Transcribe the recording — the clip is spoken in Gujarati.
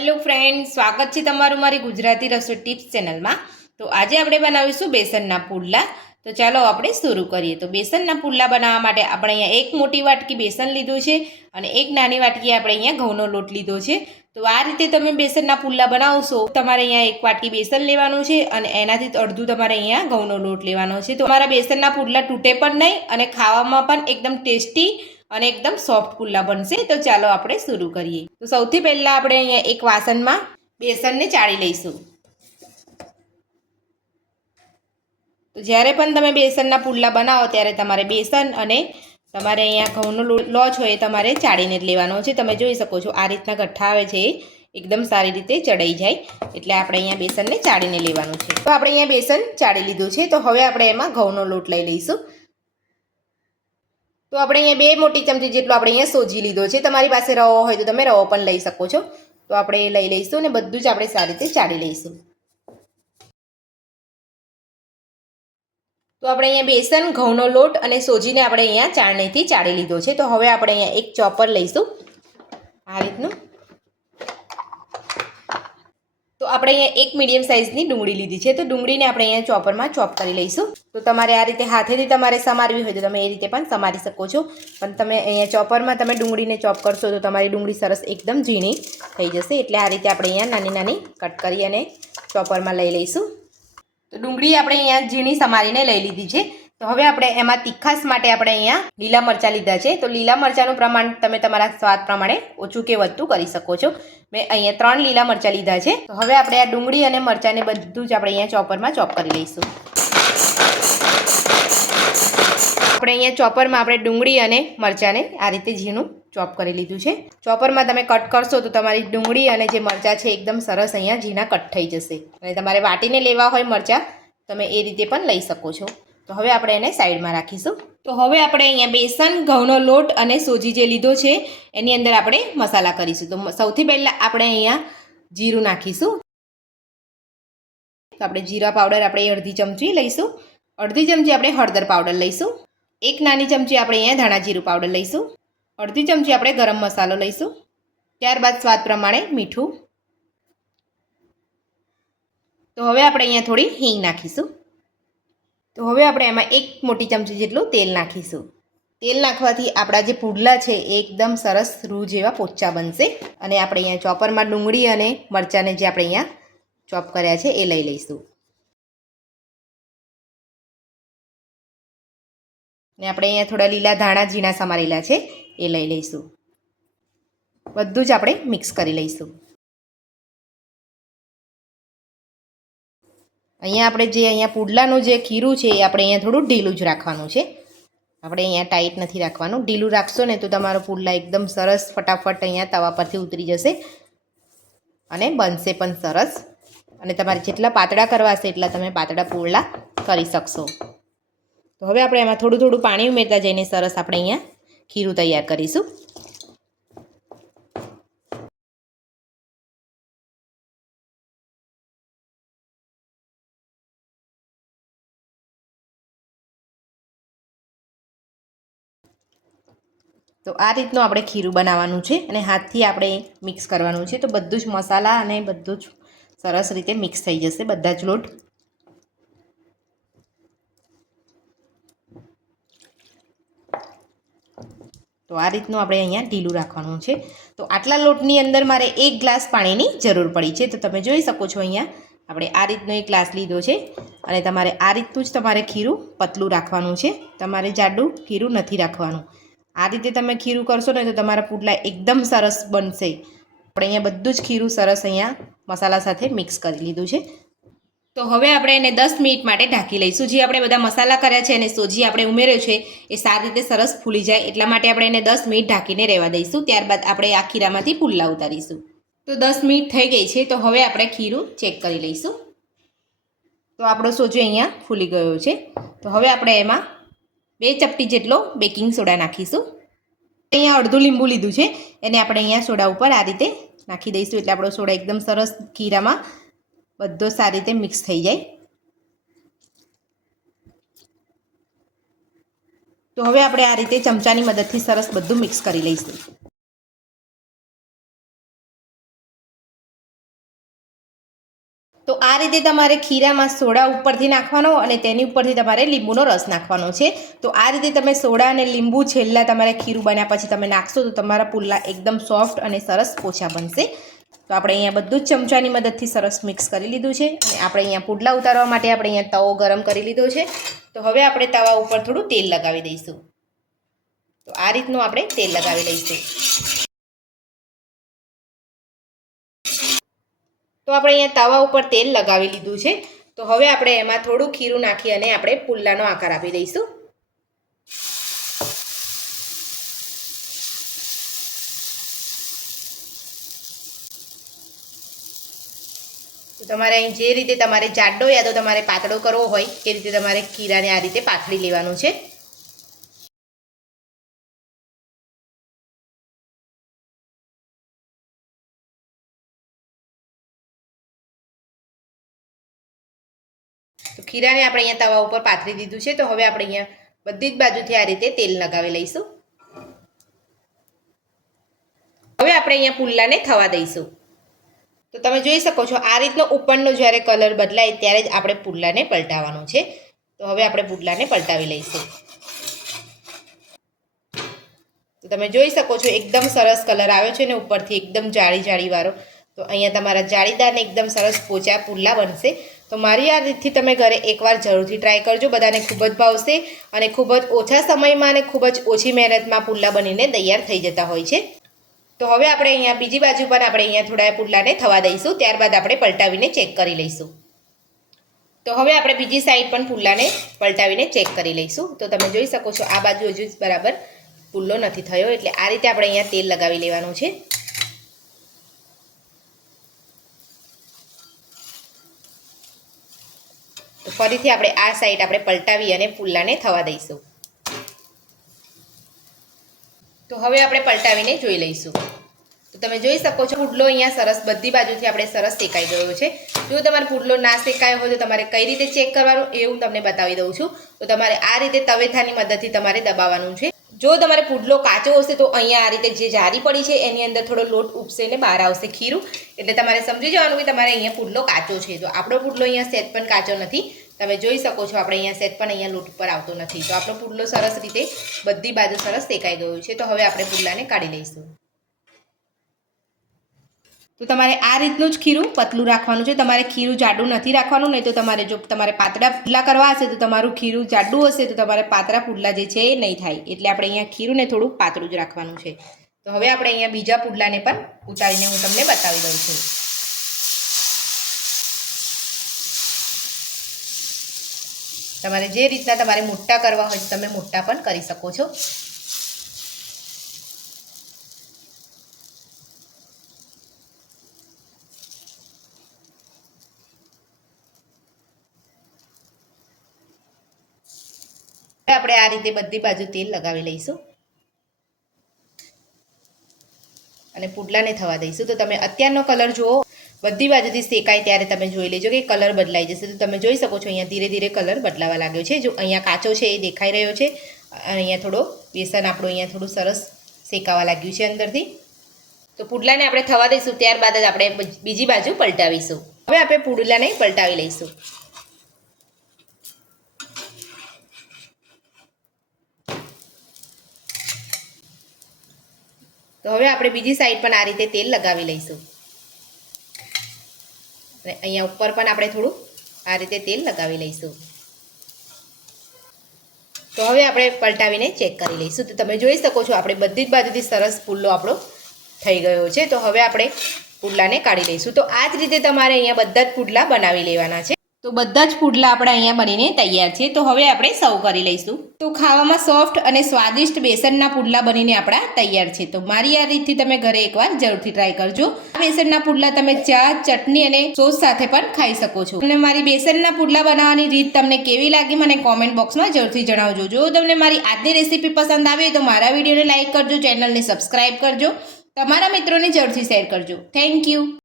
હેલો ફ્રેન્ડ, સ્વાગત છે તમારું મારી ગુજરાતી રસોઈ ટિપ્સ ચેનલમાં। તો આજે આપણે બનાવીશું બેસનના પુડલા। તો ચાલો આપણે શરૂ કરીએ। તો બેસનના પુડલા બનાવવા માટે આપણે અહીંયા એક મોટી વાટકી બેસન લીધું છે અને એક નાની વાટકી આપણે અહીંયા ઘઉંનો લોટ લીધો છે। તો આ રીતે તમે બેસનના પુડલા બનાવશો, તમારે અહીંયા એક વાટકી બેસન લેવાનું છે અને એનાથી અડધું તમારે અહીંયા ઘઉંનો લોટ લેવાનો છે। તો તમારા બેસનના પુડલા તૂટે પણ નહીં અને ખાવામાં પણ એકદમ ટેસ્ટી અને એકદમ સોફ્ટ પુડલા બનશે। તો ચાલો આપણે શરૂ કરીએ। તો સૌથી પહેલાં આપણે અહીંયા એક વાસણમાં બેસનને ચાળી લઈશું। તો જ્યારે પણ તમે બેસનના પુડલા બનાવો ત્યારે તમારે બેસન અને તમારે અહીંયા ઘઉંનો લો છો એ તમારે ચાળીને જ લેવાનો છે। તમે જોઈ શકો છો આ રીતના ગઠ્ઠા આવે છે, એકદમ સારી રીતે ચડાઈ જાય, એટલે આપણે અહીંયા બેસનને ચાળીને લેવાનું છે। તો આપણે અહીંયા બેસન ચાળી લીધું છે। તો હવે આપણે એમાં ઘઉંનો લોટ લઈ લઈશું। તો આપણે અહીંયા 2 મોટી ચમચી જેટલો આપણે અહીંયા સોજી લીધો છે। તમારી પાસે રવો હોય તો તમે રવો પણ લઈ શકો છો। તો આપણે એ લઈ લઈશું અને બધું જ આપણે સારી રીતે ચાળી લઈશું। તો આપણે અહીંયા બેસન, ઘઉંનો લોટ અને સોજીને આપણે અહીંયા ચાળણીથી ચાળી લીધો છે। તો હવે આપણે અહીંયા એક ચોપર લઈશું આ રીતનું। તો આપણે અહીંયા એક મીડિયમ સાઇઝની ડુંગળી લીધી છે। તો ડુંગળીને આપણે અહીંયા ચોપરમાં ચોપ કરી લઈશું। તો તમારે આ રીતે હાથેથી તમારે સમારવી હોય તો તમે એ રીતે પણ સમારી શકો છો, પણ તમે અહીંયા ચોપરમાં તમે ડુંગળીને ચોપ કરશો તો તમારી ડુંગળી સરસ એકદમ ઝીણી થઈ જશે। એટલે આ રીતે આપણે અહીંયા નાની નાની કટ કરી અને ચોપરમાં લઈ લઈશું। તો ડુંગળી આપણે અહીંયા ઝીણી સમારીને લઈ લીધી છે। તો હવે આપણે એમાં તીખાશ માટે આપણે અહીંયા લીલા મરચાં લીધા છે। તો લીલા મરચાંનું પ્રમાણ તમે તમારા સ્વાદ પ્રમાણે ઓછું કે વધતું કરી શકો છો। મેં અહીંયા 3 લીલા મરચાં લીધા છે। તો હવે આપણે આ ડુંગળી અને મરચાંને બધું જ આપણે અહીંયા ચોપરમાં ચોપ કરી લઈશું। આપણે અહીંયા ચોપરમાં આપણે ડુંગળી અને મરચાંને આ રીતે ઝીણું ચોપ કરી લીધું છે। ચોપરમાં તમે કટ કરશો તો તમારી ડુંગળી અને જે મરચાં છે એકદમ સરસ અહીંયા ઝીણા કટ થઈ જશે। અને તમારે વાટીને લેવા હોય મરચાં તમે એ રીતે પણ લઈ શકો છો। તો હવે આપણે એને સાઈડમાં રાખીશું। તો હવે આપણે અહીંયા બેસન, ઘઉંનો લોટ અને સોજી જે લીધો છે એની અંદર આપણે મસાલા કરીશું। તો સૌથી પહેલાં આપણે અહીંયા જીરું નાખીશું। તો આપણે જીરા પાવડર આપણે અડધી ચમચી લઈશું। અડધી ચમચી આપણે હળદર પાવડર લઈશું। એક નાની ચમચી આપણે અહીંયા ધાણા જીરું પાવડર લઈશું। અડધી ચમચી આપણે ગરમ મસાલો લઈશું। ત્યારબાદ સ્વાદ પ્રમાણે મીઠું। તો હવે આપણે અહીંયા થોડી હિંગ નાખીશું। તો હવે આપણે એમાં એક મોટી ચમચી જેટલું તેલ નાખીશું। તેલ નાખવાથી આપણા જે પુડલા છે એ એકદમ સરસ રૂ જેવા પોચા બનશે। અને આપણે અહીંયા ચોપરમાં ડુંગળી અને મરચાંને જે આપણે અહીંયા ચોપ કર્યા છે એ લઈ લઈશું। ને આપણે અહીંયા થોડા લીલા ધાણા ઝીણા સમારેલા છે એ લઈ લઈશું। બધું જ આપણે મિક્સ કરી લઈશું। અહીંયા આપણે જે અહીંયા પુડલાનું જે ખીરું છે એ આપણે અહીંયા થોડું ઢીલું જ રાખવાનું છે। આપણે અહીંયા ટાઈટ નથી રાખવાનું। ઢીલું રાખશો ને તો તમારો પુડલા એકદમ સરસ ફટાફટ અહીંયા તવા પરથી ઉતરી જશે અને બનશે પણ સરસ। અને તમારે જેટલા પાતળા કરવા હશે એટલા તમે પાતળા પુડલા કરી શકશો। તો હવે આપણે એમાં થોડું થોડું પાણી ઉમેરતા જઈને સરસ આપણે અહીંયા ખીરું તૈયાર કરીશું। તો આ રીતનું આપણે ખીરું બનાવવાનું છે અને હાથથી આપણે મિક્સ કરવાનું છે। તો બધું જ મસાલા અને બધું જ સરસ રીતે મિક્સ થઈ જશે, બધા જ લોટ। તો આ રીતનું આપણે અહીંયા ઢીલું રાખવાનું છે। તો આટલા લોટની અંદર મારે 1 ગ્લાસ પાણીની જરૂર પડી છે। તો તમે જોઈ શકો છો અહીંયા આપણે આ રીતનો 1 ગ્લાસ લીધો છે અને તમારે આ રીતનું જ તમારે ખીરું પતલું રાખવાનું છે, તમારે જાડું ખીરું નથી રાખવાનું। આ રીતે તમે ખીરું કરશો ને તો તમારા પુડલા એકદમ સરસ બનશે। આપણે અહીંયા બધું જ ખીરું સરસ અહીંયા મસાલા સાથે મિક્સ કરી લીધું છે। તો હવે આપણે એને 10 મિનિટ માટે ઢાંકી લઈશું। જે આપણે બધા મસાલા કર્યા છે અને સોજી આપણે ઉમેર્યો છે એ સારી રીતે સરસ ફૂલી જાય એટલા માટે આપણે એને 10 મિનિટ ઢાંકીને રહેવા દઈશું। ત્યારબાદ આપણે આ ખીરામાંથી પુડલા ઉતારીશું। તો 10 મિનિટ થઈ ગઈ છે। તો હવે આપણે ખીરું ચેક કરી લઈશું। તો આપણો સોજો અહીંયા ફૂલી ગયો છે। તો હવે આપણે એમાં 2 ચપટી જેટલો બેકિંગ સોડા નાખીશું। અહીંયા અડધું લીંબુ લીધું છે એને આપણે અહીંયા સોડા ઉપર આ રીતે નાખી દઈશું એટલે આપણો સોડા એકદમ સરસ ખીરામાં બધો સારી રીતે મિક્સ થઈ જાય। તો હવે આપણે આ રીતે ચમચાની મદદથી સરસ બધું મિક્સ કરી લઈશું। તો આ રીતે તમારે ખીરામાં સોડા ઉપરથી નાખવાનો અને તેની ઉપરથી તમારે લીંબુનો રસ નાખવાનો છે. તો આ રીતે તમે સોડા અને લીંબુ છેલ્લા તમારે ખીરું બન્યા પછી તમે નાખશો તો તમારા પુલ્લા એકદમ સોફ્ટ અને સરસ પોચા બનશે. તો આપણે અહીંયા બધું જ ચમચાની મદદથી સરસ મિક્સ કરી લીધું છે અને આપણે અહીંયા પુડલા ઉતારવા માટે આપણે અહીંયા તવો ગરમ કરી લીધો છે. તો હવે આપણે તવા ઉપર થોડું તેલ લગાવી દઈશું. તો આ રીતનું આપણે તેલ લગાવી લઈશું. તો આપણે અહીંયા તવા ઉપર તેલ લગાવી લીધું છે. તો હવે આપણે એમાં થોડું ખીરું નાખી અને આપણે પુલ્લાનો આકાર આપી દઈશું. તો તમારે અહીં જે રીતે તમારે જાડો યા તો તમારે પાતળો કરવો હોય એ રીતે તમારે ખીરાને આ રીતે પાથરી લેવાનું છે. તો ખીરાને આપણે અહીંયા તવા ઉપર પાથરી દીધું છે. તો હવે આપણે અહીંયા બધી જ બાજુથી આ રીતે તેલ લગાવી લઈશું. હવે આપણે અહીંયા પુલ્લાને થવા દઈશું. તો તમે જોઈ શકો છો આ રીતનો ઉપરનો જ્યારે કલર બદલાય ત્યારે જ આપણે પુલ્લાને પલટાવવાનું છે. તો હવે આપણે પુલ્લાને પલટાવી લઈશું. તો તમે જોઈ શકો છો એકદમ સરસ કલર આવ્યો છે ને ઉપરથી એકદમ જાળી વાળો. તો અહીંયા તમારા જાળીદાર ને એકદમ સરસ પોચા પુલ્લા બનશે. તો મારી આ રીતથી તમે ઘરે એકવાર જરૂરથી ટ્રાય કરજો. બધાને ખૂબ જ ભાવશે અને ખૂબ જ ઓછા સમયમાં અને ખૂબ જ ઓછી મહેનતમાં પુલ્લા બનીને તૈયાર થઈ જતા હોય છે. તો હવે આપણે અહીંયા બીજી બાજુ પર આપણે અહીંયા થોડા પુલ્લાને થવા દઈશું. ત્યારબાદ આપણે પલટાવીને ચેક કરી લઈશું. તો હવે આપણે બીજી સાઈડ પણ પુલ્લાને પલટાવીને ચેક કરી લઈશું. તો તમે જોઈ શકો છો આ બાજુ હજુ બરાબર પુલ્લો નથી થયો એટલે આ રીતે આપણે અહીંયા તેલ લગાવી લેવાનું છે. તો ફરીથી આપણે આ સાઈડ આપણે પલટાવી અને પુલ્લાને થવા દઈશું. તો હવે આપણે પલટાવીને જોઈ લઈશું. તો તમે જોઈ શકો છો પુડલો અહીંયા સરસ બધી બાજુથી આપણે સરસ શેકાઈ ગયો છે. જો તમારે પુડલો ના શેકાયો હોય તો તમારે કઈ રીતે ચેક કરવાનું એ હું તમને બતાવી દઉં છું. તો તમારે આ રીતે તવેથાની મદદથી તમારે દબાવવાનું છે. જો તમારે પુડલો કાચો હશે તો અહીંયા આ રીતે જે જારી પડી છે એની અંદર થોડો લોટ ઉપસે ને બહાર આવશે ખીરું. એટલે તમારે સમજી જવાનું કે તમારે અહીંયા પુડલો કાચો છે. તો આપણો પુડલો અહીંયા સેજ પણ કાચો નથી. તમે જોઈ શકો છો આપણે અહીંયા સેજ પણ અહીંયા લોટ ઉપર આવતો નથી. તો આપણો પુડલો સરસ રીતે બધી બાજુ સરસ શેકાઈ ગયો છે. તો હવે આપણે પુડલાને કાઢી લઈશું. તો તમારે આ રીતનું જ ખીરું પતલું રાખવાનું છે. તમારે ખીરું જાડું નથી રાખવાનું. નહીં તો તમારે જો તમારે પાતળા પુડલા કરવા હશે તો તમારું ખીરું જાડું હશે તો તમારે પાતળા પુડલા જે છે એ નહીં થાય. એટલે આપણે અહીંયા ખીરુંને થોડું પાતળું જ રાખવાનું છે. તો હવે આપણે અહીંયા બીજા પુડલાને પણ ઉતારીને હું તમને બતાવી દઉં છું. તમારે જે રીતના તમારે મોટા કરવા હોય તમે મોટા પણ કરી શકો છો. આપણે આ રીતે બધી બાજુ તેલ લગાવી લઈશું અને પુડલાને થવા દઈશું. તો તમે અત્યારનો કલર જુઓ બધી બાજુથી શેકાય ત્યારે તમે જોઈ લેજો કે કલર બદલાઈ જશે. તો તમે જોઈ શકો છો અહીંયા ધીરે ધીરે કલર બદલાવા લાગ્યો છે. જો અહીંયા કાચો છે એ દેખાઈ રહ્યો છે. અહીંયા થોડો બેસન આપણું અહીંયા થોડું સરસ શેકાવા લાગ્યું છે અંદરથી. તો પુડલાને આપણે થવા દઈશું. ત્યારબાદ જ આપણે બીજી બાજુ પલટાવીશું. હવે આપણે પુડલાને પલટાવી લઈશું. તો હવે આપણે બીજી સાઈડ પણ આ રીતે તેલ લગાવી લઈશું અને અહીંયા ઉપર પણ આપણે થોડું આ રીતે તેલ લગાવી લઈશું. તો હવે આપણે પલટાવીને ચેક કરી લઈશું. તો તમે જોઈ શકો છો આપણે બધી જ બાજુથી સરસ પુલ્લો આપણો થઈ ગયો છે. તો હવે આપણે પુડલાને કાઢી લઈશું. તો આ જ રીતે તમારે અહીંયા બધા જ પુડલા બનાવી લેવાના છે. તો બધા જ પુડલા આપણે અહીંયા બનીને તૈયાર છે. તો હવે આપણે સર્વ કરી લઈશું. તો ખાવામાં સોફ્ટ અને સ્વાદિષ્ટ બેસનના પુડલા બનીને આપણા તૈયાર છે. તો મારી આ રીતથી તમે ઘરે એકવાર જરૂરથી ટ્રાય કરજો. આ બેસનના પુડલા તમે ચા, ચટણી અને સોસ સાથે પણ ખાઈ શકો છો. અને મારી બેસનના પુડલા બનાવવાની રીત તમને કેવી લાગી મને કોમેન્ટ બોક્સમાં જરૂરથી જણાવજો. જો તમને મારી આજની રેસીપી પસંદ આવી તો મારા વિડીયોને લાઇક કરજો, ચેનલને સબસ્ક્રાઇબ કરજો, તમારા મિત્રોને જરૂરથી શેર કરજો. Thank you.